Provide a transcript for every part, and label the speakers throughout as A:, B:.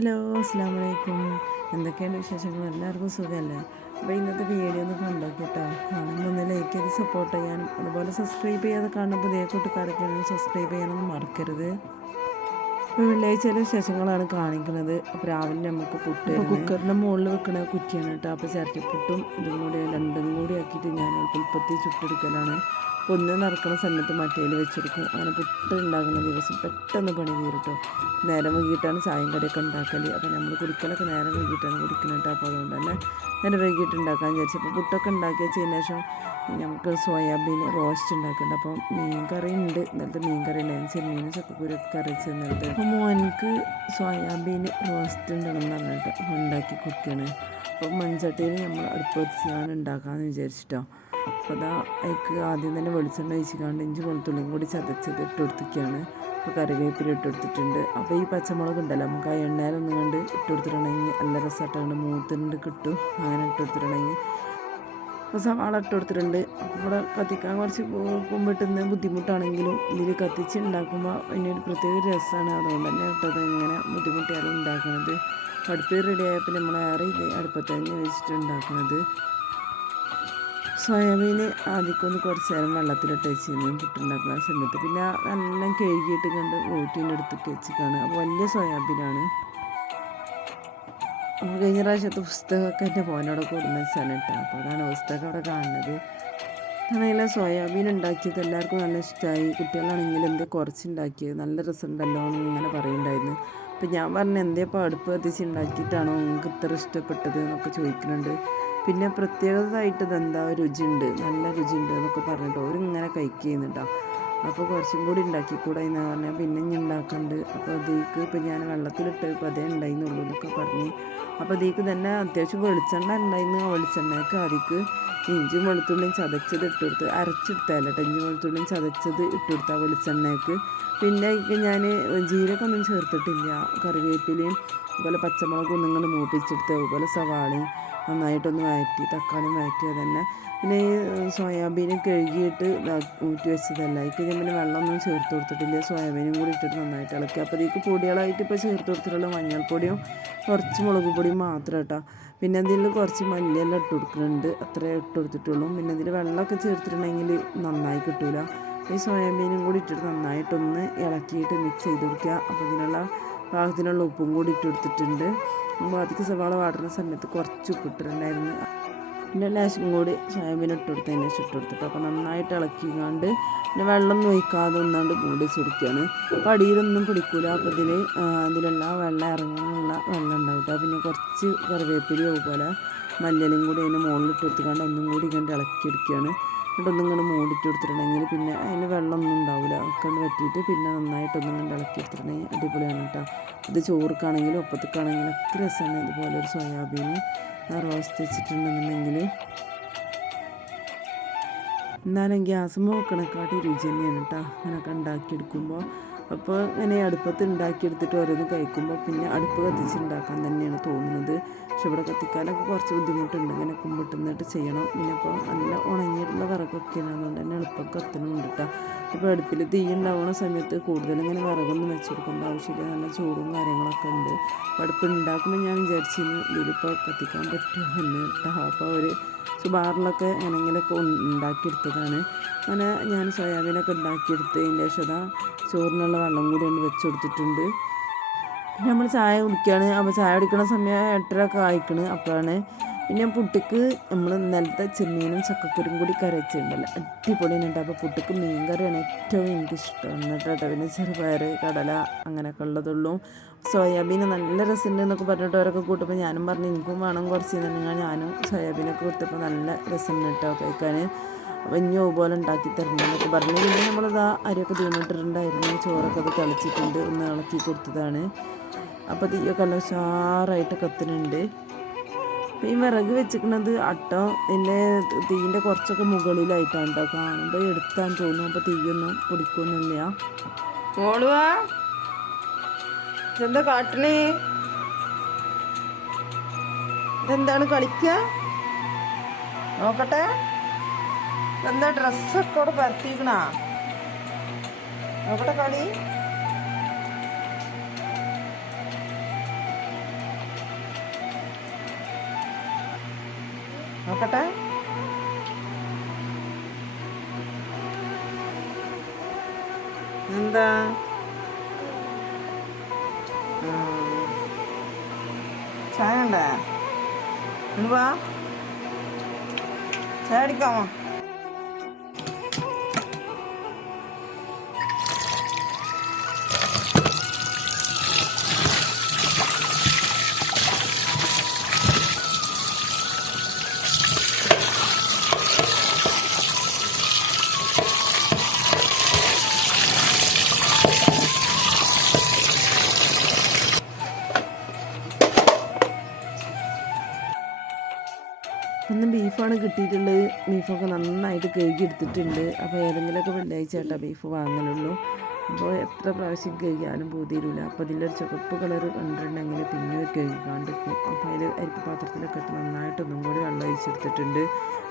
A: Hello അസ്സാം വലൈക്കും എന്തൊക്കെയാണ് വിശേഷങ്ങൾ? എല്ലാവർക്കും സുഖമല്ലേ അപ്പോൾ ഇന്നത്തെ വീഡിയോ ഒന്ന് കണ്ടോക്കിട്ടോ. കാണുമ്പോൾ ഒന്ന് ലൈക്ക് ചെയ്ത് സപ്പോർട്ട് ചെയ്യാനും അതുപോലെ സബ്സ്ക്രൈബ് ചെയ്യാതെ കാണുന്ന പുതിയ കൂട്ടുകാരൊക്കെ സബ്സ്ക്രൈബ് ചെയ്യാനൊന്നും മറക്കരുത്. ഇപ്പോൾ വെള്ളിയാഴ്ചയിലെ വിശേഷങ്ങളാണ് കാണിക്കുന്നത്. അപ്പോൾ രാവിലെ നമുക്ക് പുട്ട് കുക്കറിന്റെ മുകളിൽ വെക്കുന്ന കുറ്റിയാണ് കേട്ടോ. അപ്പോൾ ചിരട്ടിപ്പുട്ടും ഇതും കൂടി രണ്ടും കൂടി ആക്കിയിട്ട് ഞാൻ ഉൽപ്പത്തി ചുട്ടെടുക്കലാണ്. ഒന്ന് നടക്കുന്ന സമയത്ത് മറ്റേൽ വെച്ചെടുക്കും അങ്ങനെ പുട്ട് ഉണ്ടാകുന്ന ദിവസം പെട്ടെന്ന് പണി തീരട്ടോ. നേരം വൈകിട്ടാണ് ചായം കടിയൊക്കെ ഉണ്ടാക്കൽ അപ്പോൾ നമ്മൾ കുടിക്കലൊക്കെ നേരം വൈകിട്ടാണ് കുടിക്കുന്നത് അപ്പോൾ അതുകൊണ്ട് തന്നെ നേരം വൈകിട്ട് ഉണ്ടാക്കാൻ വിചാരിച്ചു. അപ്പോൾ പുട്ടൊക്കെ ഉണ്ടാക്കി വെച്ചതിന് ശേഷം നമുക്ക് സോയാബീൻ റോസ്റ്റ് ഉണ്ടാക്കുന്നുണ്ട് അപ്പോൾ മീൻ കറി ഉണ്ട്. ഇന്നലത്തെ മീൻ കറി ഉണ്ടായിരുന്നു ചെമ്മീൻ ചക്കക്കൂരൊക്കെ കറി ഇന്നലത്തെ. അപ്പോൾ മോനക്ക് സോയാബീൻ റോസ്റ്റ് ഉണ്ടെന്ന് പറഞ്ഞിട്ട് ഉണ്ടാക്കി കൊടുക്കുകയാണ് അപ്പോൾ മൺചട്ടിയിൽ നമ്മൾ അടുപ്പ് വെച്ച് ഞാൻ ഉണ്ടാക്കാമെന്ന് വിചാരിച്ചിട്ടോ. അപ്പോൾ അതാ അതിക്ക് ആദ്യം തന്നെ വെളിച്ചെണ്ണ ഒഴിച്ചിക്കാണ്ട് ഇഞ്ചി വെളുത്തുള്ളിയും കൂടി ചതച്ചത് ഇട്ട് കൊടുത്തിരിക്കുകയാണ് അപ്പോൾ കറിവേപ്പില ഇട്ട് കൊടുത്തിട്ടുണ്ട്. അപ്പോൾ ഈ പച്ചമുളക് ഉണ്ടല്ലോ നമുക്ക് ആ എണ്ണയിലൊന്നും കണ്ട് ഇട്ട് കൊടുത്തിട്ടുണ്ടെങ്കിൽ നല്ല രസമായിട്ടാണ്. മൂത്തിണ്ട് കിട്ടും അങ്ങനെ ഇട്ട് കൊടുത്തിട്ടുണ്ടെങ്കിൽ അപ്പോൾ സവാള ഇട്ട് കൊടുത്തിട്ടുണ്ട്. ഇവിടെ കത്തിക്കാൻ കുറച്ച് കുമ്പിട്ടുന്ന ബുദ്ധിമുട്ടാണെങ്കിലും ഇതിൽ കത്തിച്ച് ഉണ്ടാക്കുമ്പോൾ അതിനൊരു പ്രത്യേക രസമാണ് അതുകൊണ്ട് തന്നെ ഇട്ടത് ഇങ്ങനെ ബുദ്ധിമുട്ടിയാലും ഉണ്ടാക്കുന്നത് അടുപ്പ് റെഡി ആയപ്പോൾ നമ്മൾ ഏറെ അടുപ്പത്ത് തന്നെ വെച്ചിട്ട് ഉണ്ടാക്കുന്നത് സോയാബീൻ ആദ്യമൊന്ന് കുറച്ച് നേരം വെള്ളത്തിലിട്ട് വെച്ചിരുന്നു പുട്ടുണ്ടാക്കുന്ന സമയത്ത്. പിന്നെ നല്ല കഴുകിയിട്ട് കണ്ട് അടുത്തേക്ക് വെച്ചിക്കാണ് അപ്പോൾ വലിയ സോയാബീനാണ്. കഴിഞ്ഞ പ്രാവശ്യത്തെ പുസ്തകമൊക്കെ എന്റെ മോനോടെ കൊടുന്ന സ്ഥലം കേട്ടോ. അപ്പോൾ അതാണ് പുസ്തകം അവിടെ കാണുന്നത്. ആണെങ്കിൽ സോയാബീൻ ഉണ്ടാക്കിയത്. എല്ലാവർക്കും നല്ല ഇഷ്ടമായി കുട്ടികളാണെങ്കിലും എന്തേ കുറച്ചുണ്ടാക്കിയത്. നല്ല രസമുണ്ടല്ലോ എന്ന് ഇങ്ങനെ പറയുന്നുണ്ടായിരുന്നു. അപ്പോൾ ഞാൻ പറഞ്ഞ എന്തേ ഇപ്പോൾ അടുപ്പ് കത്തിച്ച് ഉണ്ടാക്കിയിട്ടാണോ? നിങ്ങൾക്ക് ഇത്ര ഇഷ്ടപ്പെട്ടത്? എന്നൊക്കെ ചോദിക്കുന്നുണ്ട്. പിന്നെ പ്രത്യേകതയായിട്ട് ഇതെന്താ രുചിയുണ്ട്. നല്ല രുചിയുണ്ട് എന്നൊക്കെ പറഞ്ഞിട്ട് അവരിങ്ങനെ ചെയ്യുന്നുണ്ടോ അപ്പോൾ കുറച്ചും കൂടി ഉണ്ടാക്കിക്കൂടെ എന്ന് പറഞ്ഞാൽ പിന്നെ ഇനി ഉണ്ടാക്കുന്നുണ്ട് അപ്പോൾ ദീക്ക് ഇപ്പോൾ ഞാൻ വെള്ളത്തിലിട്ട് ഇപ്പോൾ അതേ ഉണ്ടായിരുന്നുള്ളൂ എന്നൊക്കെ പറഞ്ഞ്. അപ്പോൾ ദീക്ക് തന്നെ അത്യാവശ്യം വെളിച്ചെണ്ണ ഉണ്ടായിരുന്നു. വെളിച്ചെണ്ണയൊക്കെ അതിക്ക് ഇഞ്ചും വെളുത്തുള്ളിയും ചതച്ചത് ഇട്ട് കൊടുത്ത് അരച്ചെടുത്തല്ല കേട്ടോ ഇഞ്ചി വെളുത്തുള്ളിയും ചതച്ചത് ഇട്ട് കൊടുത്ത വെളിച്ചെണ്ണയ്ക്ക്. പിന്നെ ഞാൻ ജീരകമൊന്നും ചേർത്തിട്ടില്ല. കറിവേപ്പിലയും അതുപോലെ പച്ചമുളക് നിങ്ങൾ മൂപ്പിച്ചെടുത്ത് അതുപോലെ സവാളയും നന്നായിട്ടൊന്ന് വഴറ്റി തക്കാളി വഴറ്റിയത് തന്നെ പിന്നെ ഈ സോയാബീൻ കഴുകിയിട്ട് ഊറ്റി വെച്ചതല്ല. ഞാൻ പിന്നെ വെള്ളമൊന്നും ചേർത്ത് കൊടുത്തിട്ടില്ല. സോയാബീനും കൂടി ഇട്ടിട്ട് നന്നായിട്ട് ഇളക്കി. അപ്പോൾ ഇതിലേക്ക് പൊടികളായിട്ട് ഇപ്പോൾ ചേർത്ത് കൊടുത്തിട്ടുള്ള മഞ്ഞൾപ്പൊടിയും കുറച്ച് മുളക് പൊടിയും മാത്രം കേട്ടോ പിന്നെ അതിൽ കുറച്ച് മല്ലിയെല്ലാം ഇട്ട് കൊടുക്കുന്നുണ്ട് അത്രേ ഇട്ട് കൊടുത്തിട്ടുള്ളൂ. പിന്നെ അതിൽ വെള്ളമൊക്കെ ചേർത്തിട്ടുണ്ടെങ്കിൽ നന്നായി കിട്ടില്ല ഈ സോയാബീനും കൂടി ഇട്ടിട്ട് നന്നായിട്ടൊന്ന് ഇളക്കിയിട്ട് മിക്സ് ചെയ്ത് കൊടുക്കുക അപ്പോൾ ഇതിനുള്ള പാകത്തിനുള്ള ഉപ്പും കൂടി ഇട്ട് കൊടുത്തിട്ടുണ്ട്. ബാധിക്ക് സവാള വാടുന്ന സമയത്ത് കുറച്ച് ഉപ്പിട്ടിട്ടുണ്ടായിരുന്നു. പിന്നെ ലേശം കൂടി സോയാബീൻ ഇട്ട് കൊടുത്തതിന് ശേഷം ഇട്ട് കൊടുത്തിട്ട്. അപ്പോൾ നന്നായിട്ട് ഇളക്കിക്കാണ്ട് പിന്നെ വെള്ളം ഒഴിക്കാതെ ഒന്നാണ്ട് കൂടി ചുരുക്കുകയാണ് അപ്പോൾ അടിയിലൊന്നും പിടിക്കൂല. അപ്പോൾ ഇതിൽ അതിലെല്ലാം വെള്ളം ഇറങ്ങാനുള്ള വെള്ളം ഉണ്ടാവും പിന്നെ കുറച്ച് കറിവേപ്പിലി അതുപോലെ മല്ലലും കൂടി അതിന്റെ മുകളിലിട്ട് കൊടുത്തുകൊണ്ട് ഒന്നും കൂടി ഇങ്ങനെ ഇളക്കിയെടുക്കുകയാണ്. എന്നിട്ടൊന്നും ഇങ്ങനെ മൂടിയിട്ട് കൊടുത്തിട്ടുണ്ടെങ്കിൽ പിന്നെ അതിന് വെള്ളമൊന്നും ഉണ്ടാവില്ല ഒക്കെ പറ്റിയിട്ട് പിന്നെ നന്നായിട്ടൊന്നും കണ്ട് ഇളക്കി എടുത്തിട്ടുണ്ടെങ്കിൽ അടിപൊളിയാണ് കേട്ടോ ഇത് ചോറുക്കാണെങ്കിലും ഒപ്പത്തേക്കാണെങ്കിലും ഒക്കെ രസമാണ്. ഇതുപോലെ ഒരു സോയാബീൻ റോസ്റ്റ് വെച്ചിട്ടുണ്ടെന്നുണ്ടെങ്കിൽ. എന്നാലും ഗ്യാസ് വെക്കണക്കാട്ടി രുചി തന്നെയാണ് കേട്ടോ അങ്ങനെയൊക്കെ ഉണ്ടാക്കിയെടുക്കുമ്പോൾ അപ്പോൾ ഇങ്ങനെ അടുപ്പത്ത് ഉണ്ടാക്കിയെടുത്തിട്ട് ഓരോന്ന് കഴിക്കുമ്പോൾ പിന്നെ അടുപ്പ് കത്തിച്ച് ഉണ്ടാക്കാൻ തന്നെയാണ് തോന്നുന്നത്. പക്ഷെ ഇവിടെ കത്തിക്കാനൊക്കെ കുറച്ച് ബുദ്ധിമുട്ടുണ്ട്. ഇങ്ങനെ കുമ്പിട്ടുന്നിട്ട് ചെയ്യണം. പിന്നെ ഇപ്പോൾ നല്ല ഉണങ്ങിയിട്ടുള്ള വിറകൊക്കെയാണ്. അതുകൊണ്ട് തന്നെ എളുപ്പം കത്തണമുണ്ട് കേട്ടോ. ഇപ്പോൾ അടുപ്പിൽ തീ ഉണ്ടാവുന്ന സമയത്ത് കൂടുതലും ഇങ്ങനെ വിറകൊന്നും വെച്ച് കൊടുക്കേണ്ട ആവശ്യമില്ല. നല്ല ചൂടും കാര്യങ്ങളൊക്കെ ഉണ്ട്. അടുപ്പ് ഉണ്ടാക്കുമ്പോൾ ഞാൻ വിചാരിച്ചിരുന്നു ഇതിലിപ്പോൾ കത്തിക്കാൻ പറ്റുമോ എന്ന് കേട്ടോ. അപ്പോൾ അവർ സുബാറിലൊക്കെ എങ്ങനെയൊക്കെ ഉണ്ടാക്കിയെടുത്തതാണ്. അങ്ങനെ ഞാൻ സോയാബീനൊക്കെ ഉണ്ടാക്കിയെടുത്തതിന്റെ ശേഷം ചോറിനുള്ള വെള്ളം കൂടി ഒന്ന് വെച്ച് കൊടുത്തിട്ടുണ്ട്. പിന്നെ നമ്മൾ ചായ കുടിക്കുകയാണ് അപ്പോൾ ചായ കുടിക്കുന്ന സമയം എട്ടരൊക്കെ ആയിക്കണ്. അപ്പോഴാണ് പിന്നെ പുട്ടിക്ക് നമ്മൾ ഇന്നലത്തെ ചെമ്മീനും ചക്കക്കുരും കൂടി കറി വെച്ചിട്ടുണ്ടല്ലോ. അടിപൊളിയാണ് കേട്ടോ. അപ്പോൾ പുട്ടിക്ക് മീൻ കറിയാണ് ഏറ്റവും എനിക്കിഷ്ടമാണ് കേട്ടോ പിന്നെ ചെറുപയർ കടല അങ്ങനെയൊക്കെ ഉള്ളതുള്ളൂ. സോയാബീൻ നല്ല രസമുണ്ട് എന്നൊക്കെ പറഞ്ഞിട്ട് അവരൊക്കെ കൂട്ടപ്പോൾ ഞാനും പറഞ്ഞു എനിക്കും വേണം കുറച്ച്. തന്നെ ഞാനും സോയാബീനൊക്കെ കൊടുത്തപ്പോൾ നല്ല രസമുണ്ട് കേട്ടോ കഴിക്കാൻ ഇനി പോലെ ഉണ്ടാക്കി തരണം എന്നൊക്കെ പറഞ്ഞു. പിന്നെ നമ്മളിതാ അരിയൊക്കെ തീമിട്ടിട്ടുണ്ടായിരുന്നു ചോറൊക്കെ അത് കളിച്ചിട്ടുണ്ട് ഒന്ന് ഇളക്കി കൊടുത്തതാണ്. അപ്പോൾ തീയൊക്കെ നല്ല ഉഷാറായിട്ട് കത്തുന്നുണ്ട്. ഈ വിറക് വെച്ചിരിക്കുന്നത് അട്ടം ഇതിന്റെ തീയിന്റെ കുറച്ചൊക്കെ മുകളിലായിട്ടാണ് കേട്ടോ കാണുമ്പോൾ എടുത്താൻ തോന്നും അപ്പോൾ തീയൊന്നും പിടിക്കൊന്നുമില്ല.
B: ഇതെന്താ കാട്ടണേ? ഇതെന്താണ് കളിക്കുക നോക്കട്ടെ. എന്താ ഡ്രസ്സൊക്കെ അവിടെ പരത്തിക്കണാ എവിടെ കളി? നോക്കട്ടെ. എന്താ? ചായ ഉണ്ടേ വാ. ചായ അടിക്കാമോ
A: ഇന്ന് ബീഫാണ് കിട്ടിയിട്ടുള്ളത്. ബീഫൊക്കെ നന്നായിട്ട് കഴുകി എടുത്തിട്ടുണ്ട് അപ്പോൾ ഏതെങ്കിലുമൊക്കെ വെള്ളിയാഴ്ച ആയിട്ടാ ബീഫ് വാങ്ങലുള്ളൂ. അപ്പോൾ എത്ര പ്രാവശ്യം കഴുകിയാലും പോതിരില്ല അപ്പോൾ അതിലൊരു ചുവപ്പ് കളർ കണ്ടിട്ടുണ്ടെങ്കിൽ പിന്നെ കഴുകാണ്ടിരിക്കും. അപ്പോൾ അതിൽ അരിപ്പ് പാത്രത്തിലൊക്കെ ഇട്ട് നന്നായിട്ടൊന്നും കൂടി വെള്ളം ഒഴിച്ചെടുത്തിട്ടുണ്ട്.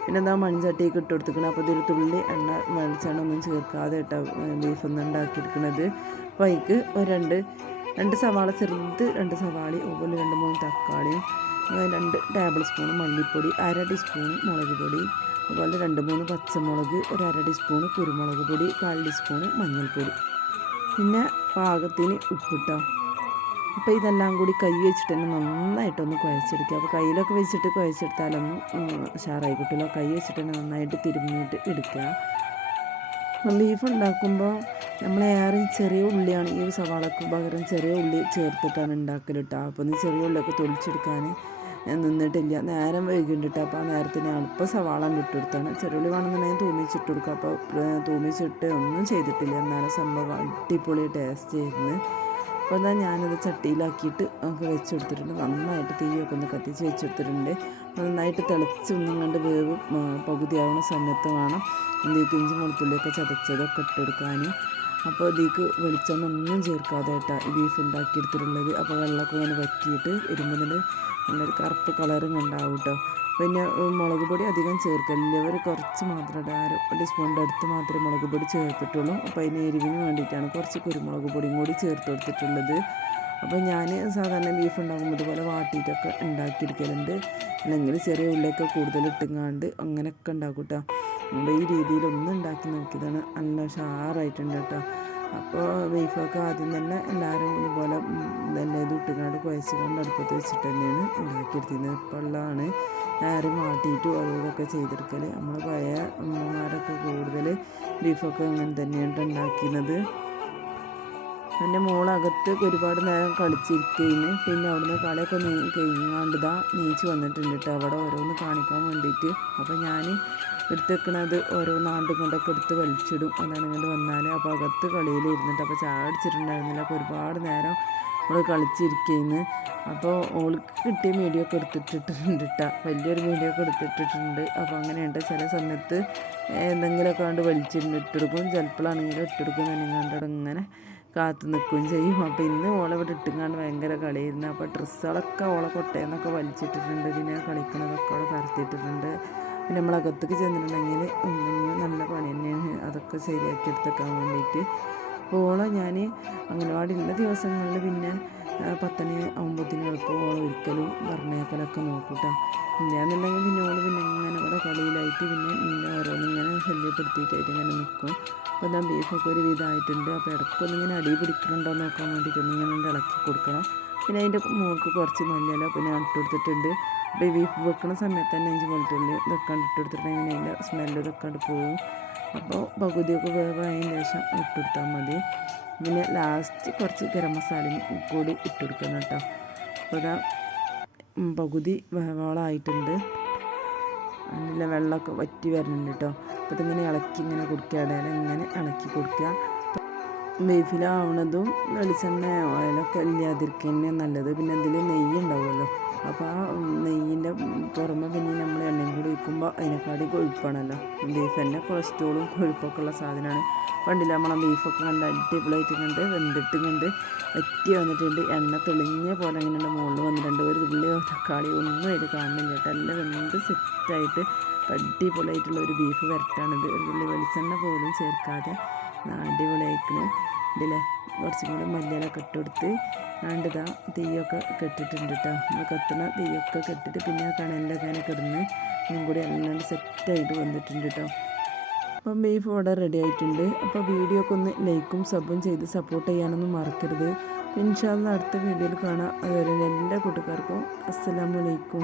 A: പിന്നെ എന്താ മൺചട്ടിയൊക്കെ ഇട്ട് കൊടുത്തിക്കണം അപ്പോൾ ഇതിൽ തുള്ളി എണ്ണ വെളിച്ചെണ്ണ ഒന്നും ചേർക്കാതെ ഇട്ടാ ബീഫ് ഒന്നും ഉണ്ടാക്കിയെടുക്കണത്. അപ്പോൾ അതിക്ക് ഒരു രണ്ട് രണ്ട് സവാള ചെറുത് രണ്ട് സവാളി അതുപോലെ രണ്ട് മൂന്ന് തക്കാളിയും രണ്ട് ടേബിൾ സ്പൂൺ മല്ലിപ്പൊടി അര ടീസ്പൂൺ മുളക് പൊടി അതുപോലെ രണ്ട് മൂന്ന് പച്ചമുളക് ഒരു അര ടീസ്പൂൺ കുരുമുളക് പൊടി കാൽ ടീസ്പൂൺ മഞ്ഞൾപ്പൊടി. പിന്നെ പാകത്തിന് ഉപ്പിട്ടോ. അപ്പോൾ ഇതെല്ലാം കൂടി കൈ വെച്ചിട്ട് തന്നെ നന്നായിട്ടൊന്ന് കുഴച്ചെടുക്കുക. അപ്പോൾ കയ്യിലൊക്കെ വെച്ചിട്ട് കുഴച്ചെടുത്താലൊന്നും ഉഷാറായി കിട്ടില്ല കൈ വെച്ചിട്ട് തന്നെ നന്നായിട്ട് തിരുമ്മിയിട്ട് എടുക്കുക. ബീഫ് ഉണ്ടാക്കുമ്പോൾ നമ്മൾ ഏറെ ചെറിയ ഉള്ളിയാണ് ഈ സവാളക്ക് പകരം ചെറിയ ഉള്ളി ചേർത്തിട്ടാണ് ഉണ്ടാക്കൽ അപ്പോൾ ഒന്ന് ചെറിയ ഉള്ളിയൊക്കെ തൊളിച്ചെടുക്കാൻ നിന്നിട്ടില്ല. നേരം വൈകിണ്ടിട്ട് അപ്പോൾ ആ നേരത്തിന് അടുപ്പ സവാള വിട്ടുകൊടുത്താണ് ചെറുളി ചെറിയ ഉള്ളി വേണമെന്നുണ്ടെങ്കിൽ തൂമിച്ചിട്ട് കൊടുക്കുക അപ്പോൾ തൂമിച്ചിട്ട് ഒന്നും ചെയ്തിട്ടില്ല. എന്നാലും സംഭവം അടിപൊളി ടേസ്റ്റ് ചെയ്യുന്നത് അപ്പോൾ എന്നാൽ ഞാനത് ചട്ടിയിലാക്കിയിട്ട് ഒക്കെ വെച്ച് കൊടുത്തിട്ടുണ്ട് നന്നായിട്ട് തീയൊക്കെ ഒന്ന് കത്തിച്ച് വെച്ച് കൊടുത്തിട്ടുണ്ട് നന്നായിട്ട് തിളച്ച് ഒന്നും കണ്ട് വേവ് പകുതിയാവുന്ന സമയത്ത് വേണം. ഇതിലേക്ക് ഇഞ്ചി മുളപ്പുള്ളിയൊക്കെ ചതച്ചതൊക്കെ ഇട്ട് കൊടുക്കാൻ അപ്പോൾ ഇതിക്ക് വെളിച്ചെണ്ണ ഒന്നും ചേർക്കാതെ ബീഫ് ഉണ്ടാക്കിയെടുത്തിട്ടുള്ളത്. അപ്പോൾ വെള്ളമൊക്കെ ഇങ്ങനെ വറ്റിയിട്ട് ഇരുമ്പതിൽ നല്ലൊരു കറുപ്പ് കളറും ഉണ്ടാവും കേട്ടോ പിന്നെ മുളക് പൊടി അധികം ചേർക്കലില്ല. അവർ കുറച്ച് മാത്രം ഇടുക ഒരു സ്പൂണിന്റെ അടുത്ത് മാത്രമേ മുളക് പൊടി ചേർത്തിട്ടുള്ളൂ. അപ്പോൾ അതിന് എരിവിന് വേണ്ടിയിട്ടാണ് കുറച്ച് കുരുമുളക് പൊടിയും കൂടി ചേർത്ത് കൊടുത്തിട്ടുള്ളത്. അപ്പോൾ ഞാൻ സാധാരണ ബീഫ് ഉണ്ടാക്കുമ്പോൾ ഇതുപോലെ വാട്ടിയിട്ടൊക്കെ ഉണ്ടാക്കിയെടുക്കലുണ്ട് അല്ലെങ്കിൽ ചെറിയ ഉള്ളിയൊക്കെ കൂടുതൽ ഇട്ടുങ്ങാണ്ട് അങ്ങനെയൊക്കെ ഉണ്ടാക്കും കേട്ടോ അപ്പോൾ ഈ രീതിയിലൊന്നും ഉണ്ടാക്കി നോക്കിയതാണ്. നല്ല ഷാറായിട്ടുണ്ട് കേട്ടോ അപ്പോൾ ബീഫൊക്കെ ആദ്യം തന്നെ എല്ലാവരും ഇതുപോലെ ഇതെല്ലാം ഇത് ഇട്ടുകൊണ്ട് കുഴച്ചുകൊണ്ട് അടുപ്പത്ത് വെച്ചിട്ട് തന്നെയാണ് ഉണ്ടാക്കിയെടുത്തിരുന്നത്. ഉള്ളതാണ്. ആരും മാട്ടിയിട്ടും ഓരോരൊക്കെ ചെയ്തെടുക്കൽ നമ്മൾ പഴയ അമ്മമാരൊക്കെ കൂടുതൽ ബീഫൊക്കെ അങ്ങനെ തന്നെയാണ് ഉണ്ടാക്കുന്നത് എന്റെ മോളകത്ത് ഒരുപാട് നേരം കളിച്ചിരിക്കുന്നു പിന്നെ അവിടുന്ന് കളിയൊക്കെ നീ കഴിഞ്ഞാണ്ടിതാ നീച്ച് വന്നിട്ടുണ്ട് കേട്ടോ അവിടെ ഓരോന്ന് കാണിക്കാൻ വേണ്ടിയിട്ട് അപ്പോൾ ഞാൻ എടുത്തേക്കണത് ഓരോ നാണ്ടും കൊണ്ടൊക്കെ എടുത്ത് വലിച്ചിടും. അതാണ് ഇങ്ങോട്ട് വന്നാൽ അപ്പോൾ അകത്ത് കളിയിൽ ഇരുന്നിട്ട് അപ്പോൾ ചായ അടിച്ചിട്ടുണ്ടായിരുന്നില്ല. അപ്പോൾ ഒരുപാട് നേരം അവൾ കളിച്ചിരിക്കുന്നു. അപ്പോൾ ഓൾക്ക് കിട്ടിയ മീഡിയ ഒക്കെ എടുത്തിട്ടിട്ടുണ്ട് കേട്ടോ വലിയൊരു മീഡിയ ഒക്കെ എടുത്തിട്ടിട്ടുണ്ട്. അപ്പോൾ അങ്ങനെയുണ്ട്. ചില സമയത്ത് എന്തെങ്കിലുമൊക്കെ കണ്ട് വലിച്ചിട്ടുണ്ട് ഇട്ടെടുക്കും ചിലപ്പോഴാണെങ്കിലും ഇട്ടെടുക്കും ഇങ്ങനെ കാത്തു നിൽക്കുകയും ചെയ്യും. അപ്പോൾ ഇന്ന് ഓളെ ഇവിടെ ഇട്ടുങ്ങാണ്ട് ഭയങ്കര കളിയായിരുന്നു. അപ്പോൾ ഡ്രസ്സുകളൊക്കെ ഓളെ കൊട്ടയെന്നൊക്കെ വലിച്ചിട്ടിട്ടുണ്ട്. പിന്നെ കളിക്കണതൊക്കെ അവിടെ പരത്തിയിട്ടിട്ടുണ്ട്. പിന്നെ നമ്മളകത്തേക്ക് ചെന്നിട്ടുണ്ടെങ്കിൽ നല്ല പണി തന്നെയാണ്. അതൊക്കെ ശരിയാക്കി എടുത്തേക്കാൻ വേണ്ടിയിട്ട്. അപ്പോൾ ഓളെ ഞാൻ അംഗനവാടിയുള്ള ദിവസങ്ങളിൽ പിന്നെ പത്തനെ ആകുമ്പോഴത്തേനും എളുപ്പം ഓളെ ഒരിക്കലും പറഞ്ഞേക്കലൊക്കെ നോക്കൂട്ടാ. ഇല്ലാന്നുണ്ടെങ്കിൽ പിന്നെ ഓൾ പിന്നെ ഇങ്ങനെ ഇവിടെ കളിയിലായിട്ട് പിന്നെ ഇങ്ങനെ ഓരോന്ന് ഇങ്ങനെ ശല്യപ്പെടുത്തിയിട്ടായിട്ട് ഇങ്ങനെ നിൽക്കും അപ്പോൾ ഞാൻ ബീഫൊക്കെ ഒരു വിധമായിട്ടുണ്ട്. അപ്പോൾ ഇടയ്ക്കൊന്നും ഇങ്ങനെ അടി പിടിക്കുന്നുണ്ടോ എന്ന് നോക്കാൻ വേണ്ടിയിട്ട് ഒന്ന് ഇങ്ങനെ ഇളക്കി കൊടുക്കണം. പിന്നെ അതിന്റെ മൂക്ക് കുറച്ച് മല്ലിയില പിന്നെ ഇട്ടുകൊടുത്തിട്ടുണ്ട് അപ്പോൾ ഈ ബീഫ് വെക്കുന്ന സമയത്ത് തന്നെ അഞ്ച് വെളുത്തുള്ളി ഇതൊക്കെ ഇട്ടുകൊടുത്തിട്ടുണ്ടെങ്കിൽ പിന്നെ അതിന്റെ സ്മെല്ല് അങ്ങട് പോവും. അപ്പോൾ പകുതിയൊക്കെ വേവായതിന് ശേഷം ഇട്ടുകൊടുത്താൽ മതി. പിന്നെ ലാസ്റ്റ് കുറച്ച് ഗരം മസാലയും കൂടി ഇട്ടുകൊടുക്കണം കേട്ടോ. അപ്പോൾ പകുതി വേവോളമായിട്ടുണ്ട് നല്ല വെള്ളമൊക്കെ വറ്റി വരുന്നുണ്ട് കേട്ടോ അപ്പോൾ ഇതിങ്ങനെ ഇളക്കി ഇങ്ങനെ കൊടുക്കുക. ഇടയിൽ ഇങ്ങനെ ഇളക്കി കൊടുക്കുക. ബീഫിലാവണതും വെളിച്ചെണ്ണ ഓയിലൊക്കെ ഇല്ലാതിരിക്കുക തന്നെ നല്ലത്. പിന്നെ ഇതിൽ നെയ്യ് ഉണ്ടാവുമല്ലോ. അപ്പോൾ ആ നെയ്യിന്റെ പുറമെ പിന്നെ നമ്മൾ എണ്ണയും കൂടി ഒഴിക്കുമ്പോൾ അതിനെക്കാട്ടി കൊഴുപ്പാണല്ലോ. ബീഫിന്റെ കൊളസ്ട്രോളും കൊഴുപ്പൊക്കെ ഉള്ള സാധനമാണ്. പണ്ടില്ല നമ്മളെ ബീഫൊക്കെ കണ്ട് അടിപൊളിയായിട്ട് കണ്ട് വെന്തിട്ട് കണ്ട് വറ്റി വന്നിട്ടുണ്ട്. എണ്ണ തെളിഞ്ഞ പോലെ അങ്ങനെയുള്ള മുകളിൽ വന്നിട്ടുണ്ട്. ഒരു ഉള്ളിയോ തക്കാളി ഒന്നും അതിൽ കാണുന്നില്ല കേട്ടോ. എല്ലാം വെന്ത് സെറ്റായിട്ട് അടിപൊളിയായിട്ടുള്ള ഒരു ബീഫ് വരട്ടാണിത്. ഒരു തുള്ളി വെളിച്ചെണ്ണ പോലും ചേർക്കാതെ അടിപൊളിയായിക്കണ്. ഇതിൽ കുറച്ചും കൂടി മല്ലിയിലൊക്കെ ഇട്ടെടുത്ത് ഞാണ്ടിതാ തീയൊക്കെ കെട്ടിട്ടുണ്ട് കേട്ടോ നമ്മൾ കത്തുന്ന തീയൊക്കെ കെട്ടിട്ട് പിന്നെ ആ കണലിലൊക്കെ അങ്ങനെ കിടന്ന് ഒന്നും കൂടി എല്ലാം സെറ്റായിട്ട് വന്നിട്ടുണ്ട് കേട്ടോ അപ്പം ബീഫ് ഇവിടെ റെഡി ആയിട്ടുണ്ട്. അപ്പോൾ വീഡിയോ ഒക്കെ ഒന്ന് ലൈക്കും സബും ചെയ്ത് സപ്പോർട്ട് ചെയ്യാനൊന്നും മറക്കരുത്. ഇൻഷാല്ല അടുത്ത വീഡിയോയിൽ കാണാം. അതുവരെ എല്ലാ കൂട്ടുകാർക്കും അസ്സലാമലൈക്കും